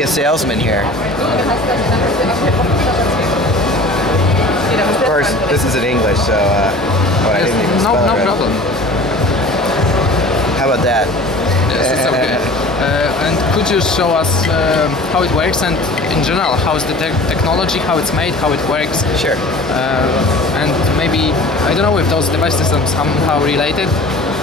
be a salesman here. Of course, this is in English, so I didn't even spell no it right. problem. How about that? Yes, it's okay. And could you show us how it works and in general how is the technology, how it's made, how it works? Sure. And maybe, I don't know if those devices are somehow related.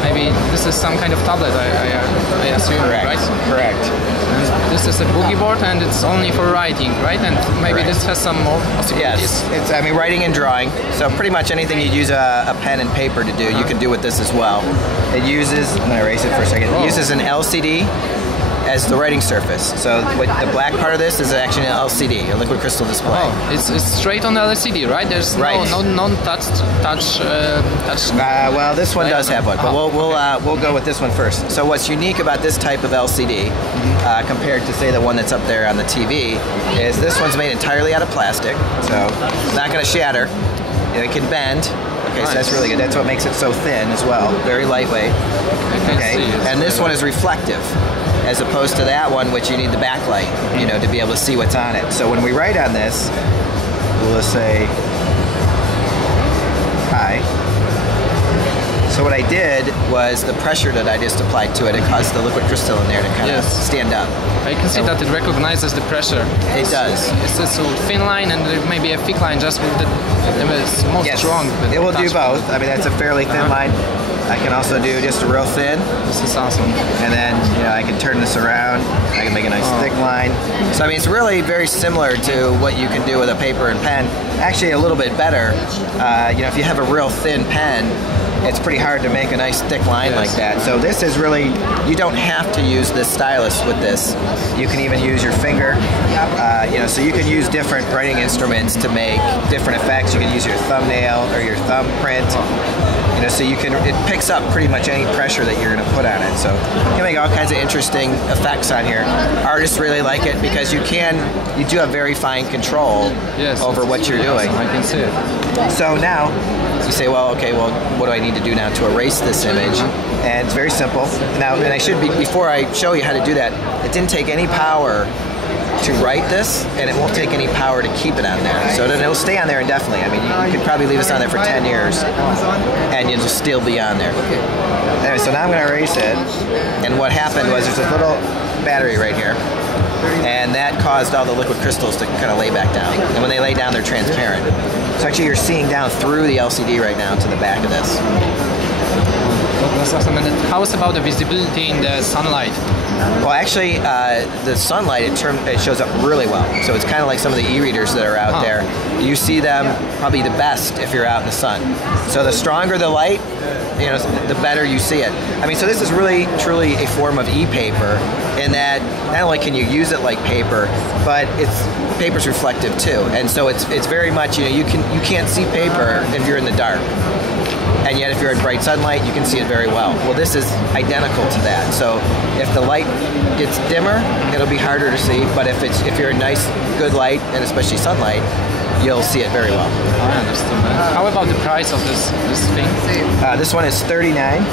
Maybe this is some kind of tablet, I assume, Correct. right? Correct. And this is a Boogie board and it's only for writing, right? And maybe Correct. this has some more possibilities. Yes, it's, I mean, writing and drawing. So pretty much anything you use a pen and paper to do, you can do with this as well. It uses, I'm going to erase it for a second, it uses an LCD as the writing surface. So with the black part of this is actually an LCD, a liquid crystal display. Oh, it's straight on the LCD, right? There's no touch. Well, this one does have one, but we'll go with this one first. So what's unique about this type of LCD compared to say the one that's up there on the TV is this one's made entirely out of plastic, so it's not going to shatter. It can bend. Okay, so that's really good. That's what makes it so thin as well. Very lightway. Okay, and this one is reflective, as opposed to that one, which you need the backlight, you know, to be able to see what's on it. So when we write on this, we'll say hi. So what I did was the pressure that I just applied to it, it caused the liquid crystal in there to kind of stand up. I can see that it recognizes the pressure. It does. It's a thin line and maybe a thick line, just with the most strong. It will do both. I mean, that's a fairly thin line. I can also do just a real thin. This is awesome. And then, you know, I can turn this around. I can make a nice thick line. So I mean, it's really very similar to what you can do with a paper and pen. Actually, a little bit better. You know, if you have a real thin pen, it's pretty hard to make a nice thick line like that. So this is really, you don't have to use this stylus with this. You can even use your finger. You know, so you can use different writing instruments to make different effects. You can use your thumbnail or your thumbprint. You know, so you can, it picks up pretty much any pressure that you're going to put on it. So you can make all kinds of interesting effects on here. Artists really like it because you do have very fine control over what you're doing. I can see it. So now you say, well, okay, well, what do I need to do now to erase this image? And it's very simple. Now, and I should be, before I show you how to do that, it didn't take any power to write this, and it won't take any power to keep it on there. So then it'll stay on there indefinitely. I mean, you could probably leave this on there for 10 years, and it'll still be on there. Anyway, so now I'm going to erase it, and what happened was there's a little battery right here, and that caused all the liquid crystals to kind of lay back down. And when they lay down, they're transparent. So actually, you're seeing down through the LCD right now to the back of this. That's awesome. And how is about the visibility in the sunlight? Well, actually, the sunlight, it shows up really well. So it's kind of like some of the e-readers that are out there. You see them probably the best if you're out in the sun. So the stronger the light, you know, the better you see it. I mean, so this is really, truly a form of e-paper in that not only can you use it like paper, but paper's reflective too. And so it's very much, you know, you can't see paper if you're in the dark. And yet if you're in bright sunlight, you can see it very well. Well, this is identical to that. So if the light gets dimmer, it'll be harder to see, but if you're in nice, good light, and especially sunlight, you'll see it very well. I understand that. How about the price of this thing? This one is €39.